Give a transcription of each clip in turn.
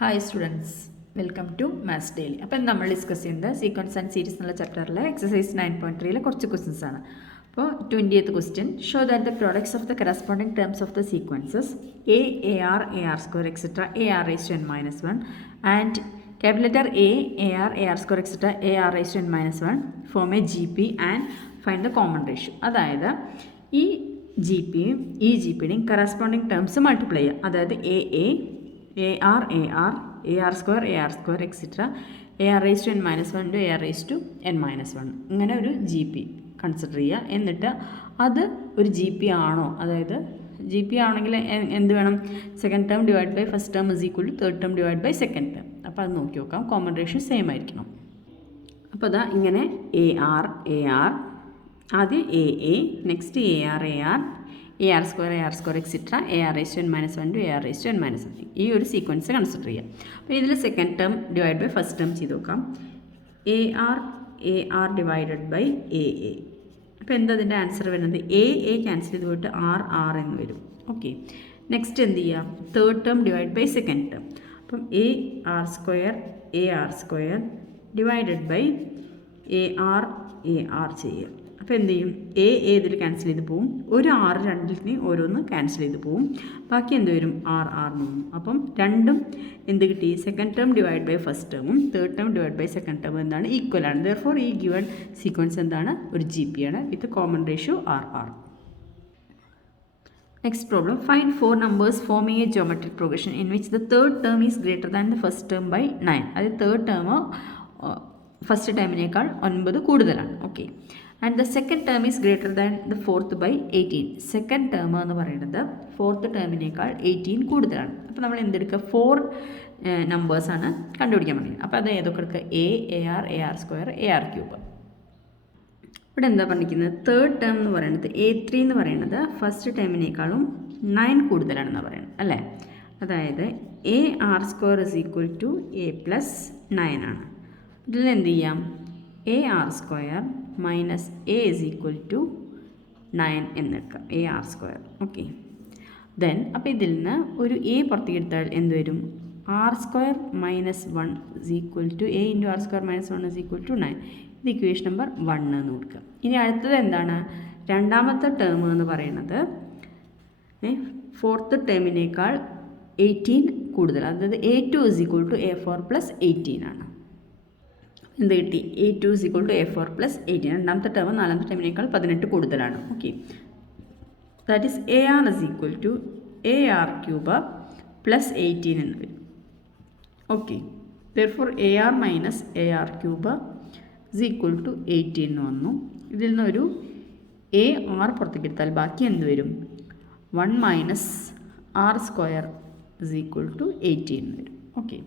Hi students, welcome to maths daily. അപ്പം നമ്മൾ discuss ചെയ്യുന്നത് സീക്വൻസ് ആൻഡ് സീരീസ് എന്നുള്ള ചാപ്റ്ററിലെ എക്സസൈസ് 9.3 കുറച്ച് ക്വസ്റ്റ്യൻസ് ആണ്. അപ്പോൾ 20th question, show that the products of the corresponding terms of the sequences A R square etcetera R raise to n minus 1 and capital letter A R square etcetera R raise to n minus 1 form A G P and find the common ratio. അതായത് ഈ G പിയും ഈ G പിയുടെയും corresponding terms multiply ചെയ്യുക. അതായത് AR square etc. AR raised to n minus 1 to AR raised to n minus 1 ഇങ്ങനെ ഒരു G P consider ചെയ്യുക. എന്നിട്ട് അത് ഒരു ജി പി ആണോ, അതായത് ജി പി ആണെങ്കിൽ എന്ത് വേണം, second term divide by first term is equal to third term divide by second term. അപ്പോൾ അത് നോക്കി നോക്കാം. കോമൺ റേഷ്യോ സെയിം ആയിരിക്കണം. അപ്പോൾ അതാ ഇങ്ങനെ AR ആദ്യം AA, next AR square etcetera AR raised to n minus 1 to AR raised to n minus 1 ഈ ഒരു സീക്വൻസ് കൺസിഡർ ചെയ്യാം. അപ്പോൾ ഇതിൽ second term divide by first term ചെയ്ത് നോക്കാം. AR divided by AA. അപ്പോൾ എന്താ അതിൻ്റെ ആൻസർ വരുന്നത്? A ക്യാൻസൽ ചെയ്ത് പോയിട്ട് R എന്ന് വരും. ഓക്കെ, നെക്സ്റ്റ് എന്ത് ചെയ്യാം? Third term divide by second term. അപ്പം AR square divided by AR ചെയ്യുക. അപ്പോൾ എന്ത് ചെയ്യും? ഇതിൽ ക്യാൻസൽ ചെയ്ത് പോവും. ഒരു R രണ്ടിന് ഓരോന്ന് ക്യാൻസൽ ചെയ്ത് പോവും. ബാക്കി എന്ത് വരും? R എന്ന് വരും. അപ്പം രണ്ടും എന്ത് കിട്ടി? Second term divide by first ടേമും third term divide by second ടേമും എന്താണ്? ഈക്വൽ ആണ്. ദെയർഫോർ ഈ ഗിവൺ സീക്വൻസ് എന്താണ്? ഒരു ജി പി ആണ് വിത്ത് common ratio R. Next problem, find 4 numbers forming a geometric progression in which the third term is greater than the first term by 9. അതായത് third term first ടേമിനേക്കാൾ 9 കൂടുതലാണ്. Okay, and the second term is greater than the fourth by 18. Second term എന്ന് പറയുന്നത് fourth ടേമിനേക്കാൾ 18 കൂടുതലാണ്. അപ്പോൾ നമ്മൾ എന്തെടുക്കുക? 4 നമ്പേഴ്സാണ് കണ്ടുപിടിക്കാൻ വേണ്ടിയത്. അപ്പോൾ അത് ഏതൊക്കെ എടുക്കുക? AR square AR cube. ഇവിടെ എന്താ പറഞ്ഞിരിക്കുന്നത്? തേർഡ് ടേം എന്ന് പറയുന്നത് A3 എന്ന് പറയുന്നത് ഫസ്റ്റ് ടേമിനേക്കാളും 9 കൂടുതലാണെന്ന് പറയുന്നത് അല്ലേ. അതായത് AR square is equal to A plus 9 ആണ്. ഇതിൽ എന്ത് ചെയ്യാം? AR square minus A is equal to 9 എന്നെടുക്കാം. AR square. ഓക്കെ, ദെൻ അപ്പോൾ ഇതിൽ നിന്ന് ഒരു A പുറത്തേക്ക് എടുത്താൽ എന്ത് വരും? R square minus 1 is equal to A into R square minus 1 is equal to 9. ഇത് ഇക്വേഷൻ നമ്പർ 1 എന്ന് കൊടുക്കുക. ഇനി അടുത്തത് എന്താണ്? രണ്ടാമത്തെ ടേം എന്ന് പറയുന്നത് ഫോർത്ത് ടേമിനേക്കാൾ 18 കൂടുതൽ. അതായത് A2 is equal to A4 plus 18 ആണ്. എന്ത് കിട്ടി? A2 is equal to A4 plus 18. രണ്ടാമത്തെ ടേം നാലാമത്തെ ടേമിനേക്കാൾ 18 കൂടുതലാണ്. Okay, that is AR is equal to AR cube plus 18 എന്ന് വരും. Okay, therefore AR minus AR cube is equal to 18 എന്ന് വന്നു. ഇതിൽ നിന്നൊരു AR പുറത്തേക്ക് എടുത്താൽ ബാക്കി എന്ത് വരും? 1 minus R square is equal to 18 എന്ന് വരും. ഓക്കെ,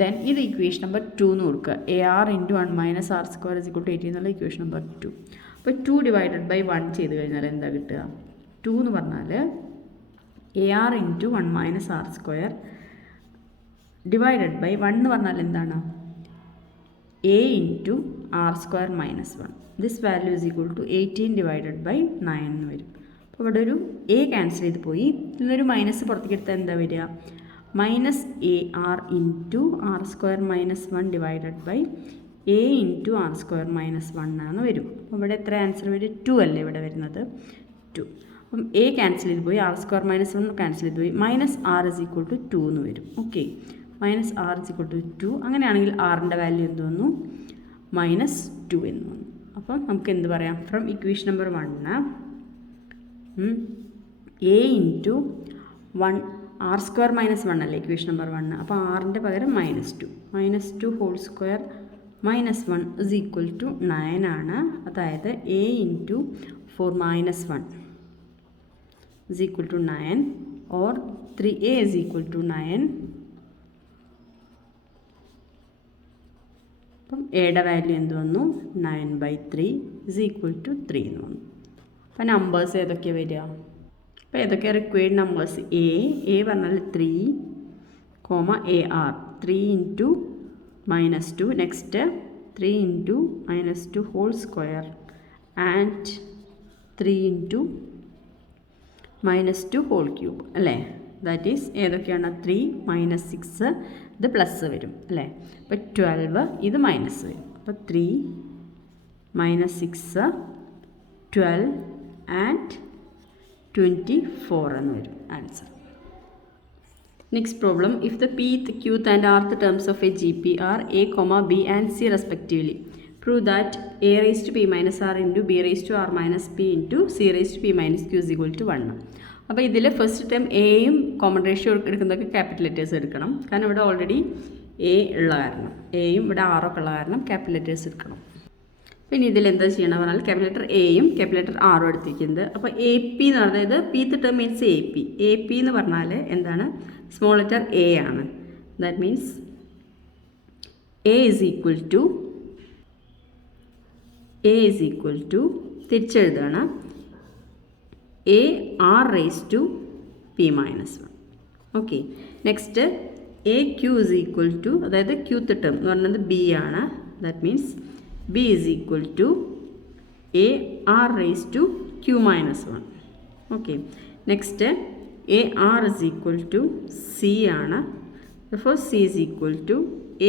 ദെൻ ഇത് ഇക്വേഷൻ നമ്പർ 2 എന്ന് കൊടുക്കുക. AR into 1 minus R square is equal to 18 എന്നുള്ള ഇക്വേഷൻ നമ്പർ 2. അപ്പോൾ 2 ഡിവൈഡഡ് ബൈ 1 ചെയ്ത് കഴിഞ്ഞാൽ എന്താ കിട്ടുക? 2 എന്ന് പറഞ്ഞാൽ AR into 1 minus R square divided by 1 എന്ന് പറഞ്ഞാൽ എന്താണ്? A into R square minus 1. This value is equal to 18 divided by 9 എന്ന് വരും. അപ്പോൾ ഇവിടെ ഒരു A ക്യാൻസൽ ചെയ്ത് പോയി. ഇതിനൊരു മൈനസ് പുറത്തേക്ക് എടുത്താൽ എന്താ വരിക? Minus AR into R square minus 1 divided by A into R square minus 1 ആണ് വരും. അപ്പോൾ ഇവിടെ എത്ര ആൻസർ വരും? 2 അല്ലേ ഇവിടെ വരുന്നത്? 2. അപ്പം A ക്യാൻസൽ ചെയ്ത് പോയി, R സ്ക്വയർ മൈനസ് 1 ക്യാൻസൽ ചെയ്ത് പോയി, minus R is equal to 2 എന്ന് വരും. Okay, minus R is equal to 2. അങ്ങനെയാണെങ്കിൽ Rൻ്റെ വാല്യൂ എന്ത് വന്നു? മൈനസ് 2 എന്ന് വന്നു. അപ്പം നമുക്ക് എന്ത് പറയാം? From equation number 1 A into 1 R square minus 1 അല്ലേ ഇക്വേഷൻ നമ്പർ 1. അപ്പോൾ Rൻ്റെ പകരം -2 whole square minus 1 is equal to 9 ആണ്. അതായത് A into 4 minus 1 is equal to 9 or 3A is equal to 9. അപ്പം എയുടെ വാല്യൂ എന്ത് വന്നു? 9/3 ഇസ് ഈക്വൽ ടു 3 എന്ന് വന്നു. അപ്പം നമ്പേഴ്സ് ഏതൊക്കെയാണ് വരിക? അപ്പോൾ ഏതൊക്കെ റിക്വയർഡ് നമ്പേഴ്സ്? A പറഞ്ഞാൽ 3, AR 3 into -2. Next 3 into -2 whole square and 3 into -2 whole cube അല്ലേ. ദാറ്റ് ഈസ് ഏതൊക്കെയാണ് 3 മൈനസ് 6 ഇത് പ്ലസ് വരും അല്ലേ. അപ്പോൾ 12 ഇത് മൈനസ് വരും. അപ്പോൾ 3 മൈനസ് 6 12 ആൻഡ് 24 എന്ന് വരും answer. Next problem, if the pth, qth and rth terms of a GP are a, b and c respectively, prove that a raised to p minus r into b raised to r minus p into c raised to p minus q is equal to 1. അപ്പോൾ ഇതിൽ first time എയും common ratio എടുക്കുന്നതൊക്കെ capital letters എടുക്കണം. കാരണം ഇവിടെ already A ഉള്ള കാരണം, എയും ഇവിടെ ആറൊക്കെ ഉള്ള കാരണം ക്യാപിറ്റൽ ലെറ്റേഴ്സ് എടുക്കണം. പിന്നെ ഇതിൽ എന്താ ചെയ്യണം പറഞ്ഞാൽ ക്യാപിറ്റൽ ലെറ്റർ എയും ക്യാപിറ്റൽ ലെറ്റർ ആറും എടുത്തിരിക്കുന്നത്. അപ്പോൾ എ പി എന്ന് പറയുന്നത് pth term means a p. A p എന്ന് പറഞ്ഞാൽ എന്താണ്? സ്മോൾ ലെറ്റർ എ ആണ്. That means a is equal to തിരിച്ചെഴുതാണ് a r raise to p minus 1. Okay, next a q is equal to, അതായത് qth term എന്ന് പറയുന്നത് b ആണ്. That means b is equal to a r raised to q minus 1. Okay, next a r is equal to c ആണ്. therefore c is equal to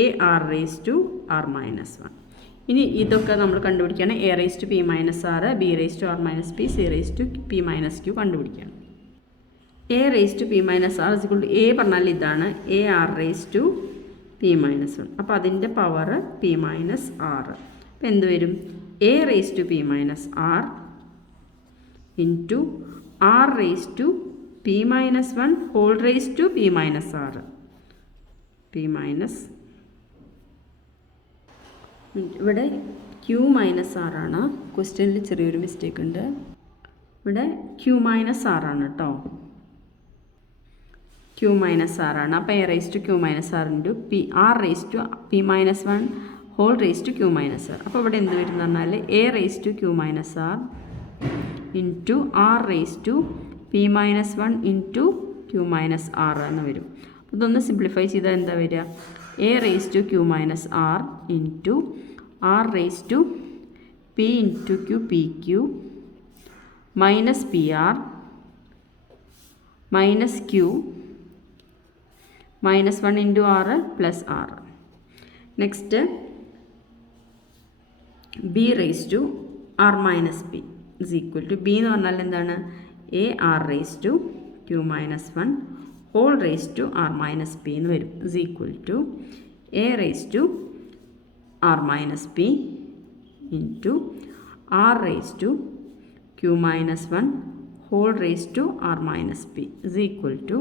a r raised to r minus 1. ഇനി ഇതൊക്കെ നമ്മൾ കണ്ടുപിടിക്കുകയാണ്. a raised to p minus r, b raised to r minus p, c raised to p minus q കണ്ടുപിടിക്കുകയാണ്. a raised to p minus r is equal to a പറഞ്ഞാൽ ഇതാണ് a r raised to p minus 1. അപ്പോൾ അതിൻ്റെ power p minus r. അപ്പോൾ എന്ത് വരും? A raise to p minus r into r raise to p minus 1 whole raise to p minus r. P minus ഇവിടെ q minus ആറാണ്. ക്വസ്റ്റ്യനിൽ ചെറിയൊരു mistake ഉണ്ട്. ഇവിടെ ക്യൂ മൈനസ് ആറാണ് കേട്ടോ. ക്യൂ മൈനസ് ആറാണ്. അപ്പോൾ a raise to q minus r into p r raise to p minus 1 whole raise to q minus r. അപ്പോൾ ഇവിടെ എന്ത് വരും എന്ന് പറഞ്ഞാൽ a raise to q minus r into r raise to p minus 1 into q minus r എന്ന് വരും. ഇതൊന്ന് simplify ചെയ്താൽ എന്താ വരിക? A raise to q minus r into r raise to p into q p q minus p r minus q minus 1 into r plus r. Next b raise to r minus p is equal to, b എന്ന് പറഞ്ഞാൽ എന്താണ്? A r raise to q minus 1 whole raise to r minus p എന്ന് വരും. Is equal to a raise to r minus p into r raise to q minus 1 whole raise to r minus p is equal to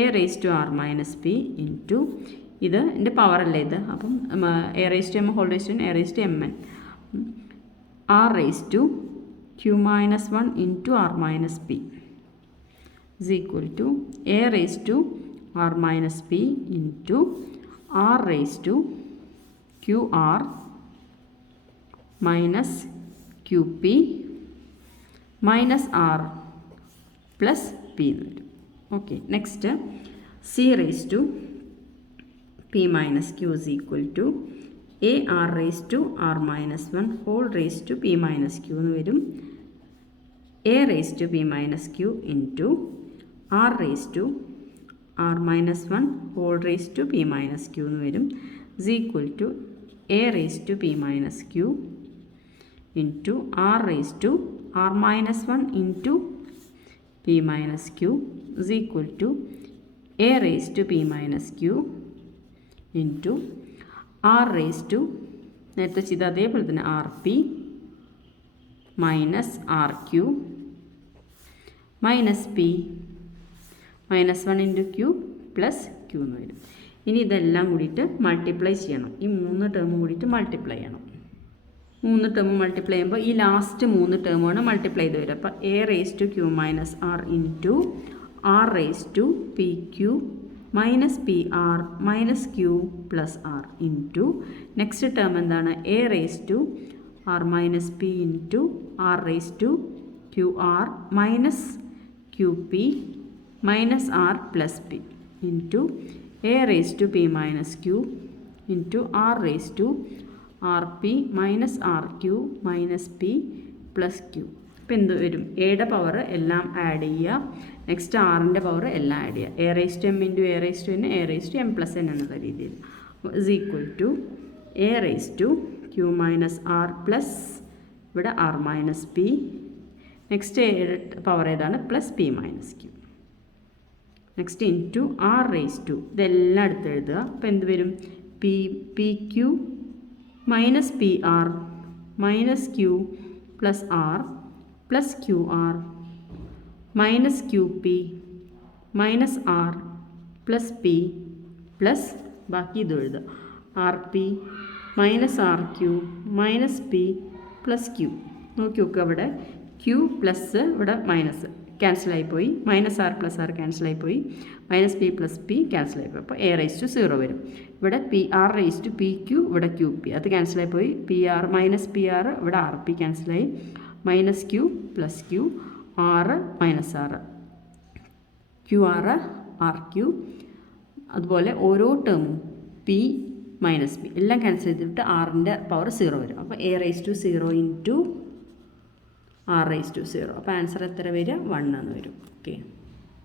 a raise to r minus p into ഇത് എൻ്റെ പവറല്ലേ ഇത്. അപ്പം a raise to m whole raise to a raise to m n r raise to q minus 1 into r minus p is equal to a raise to r minus p into r raise to q r minus q p minus r plus p എന്ന് വരും. Okay, next c raise to p minus q is equal to a r raise to r minus 1 whole raise to p minus q എന്ന് വരും. A raise to p minus q into r raise to r minus 1 whole raise to p minus q എന്ന് വരും. Is equal to a raise to p minus q into r raise to r minus 1 into p minus q is equal to a raise to p minus q into r raise to നേരത്തെ ചെയ്ത് അതേപോലെ തന്നെ r p minus r q minus p minus 1 into q plus q എന്ന് വരും. ഇനി ഇതെല്ലാം കൂടിയിട്ട് multiply ചെയ്യണം. ഈ 3 ടേമും കൂടിയിട്ട് മൾട്ടിപ്ലൈ ചെയ്യണം. 3 ടേം മൾട്ടിപ്ലൈ ചെയ്യുമ്പോൾ ഈ ലാസ്റ്റ് 3 ടേമാണ് മൾട്ടിപ്ലൈ ചെയ്ത് വരിക. അപ്പോൾ a raise to q minus r into r raise to p q minus p r minus q plus r into next term എന്താണ്? A raise to r minus p into r raise to q r minus q p minus r plus p into a raise to p minus q into r raise to r p minus r q minus p plus q. അപ്പോൾ എന്ത് വരും? എയുടെ power എല്ലാം add ചെയ്യുക. Next ആറിൻ്റെ power എല്ലാം add ചെയ്യുക. A raise to m into a raise to n a raise to m plus n എന്നുള്ള രീതിയിൽ is equal to a raise to q minus r plus ഇവിടെ r minus p. Next power ഏതാണ്? Plus p minus q. Next into r raise to ഇതെല്ലാം അടുത്ത് എഴുതുക. അപ്പോൾ എന്ത് വരും? P q minus p r minus q plus r plus q r minus q p minus r plus p plus ബാക്കി ഇത് എഴുതുക r p minus r q minus p plus q. നോക്കി നോക്കുക, ഇവിടെ ക്യൂ പ്ലസ് ഇവിടെ minus ക്യാൻസലായിപ്പോയി, minus r plus r ക്യാൻസലായിപ്പോയി, minus p plus p ക്യാൻസലായിപ്പോയി. അപ്പോൾ എ റേസ് ടു 0 വരും. ഇവിടെ p r raise to p q ഇവിടെ ക്യൂ പി അത് ക്യാൻസലായിപ്പോയി. P r minus p r ഇവിടെ ആർ പി ക്യാൻസലായി, minus q plus q r minus r q r R Q. അതുപോലെ ഓരോ ടേമും പി മൈനസ് പി എല്ലാം ക്യാൻസൽ ചെയ്തിട്ട് ആറിൻ്റെ പവർ 0 വരും. അപ്പോൾ a raise to 0 into r raise to 0. അപ്പോൾ ആൻസർ എത്ര വരിക? 1 എന്ന് വരും. ഓക്കെ.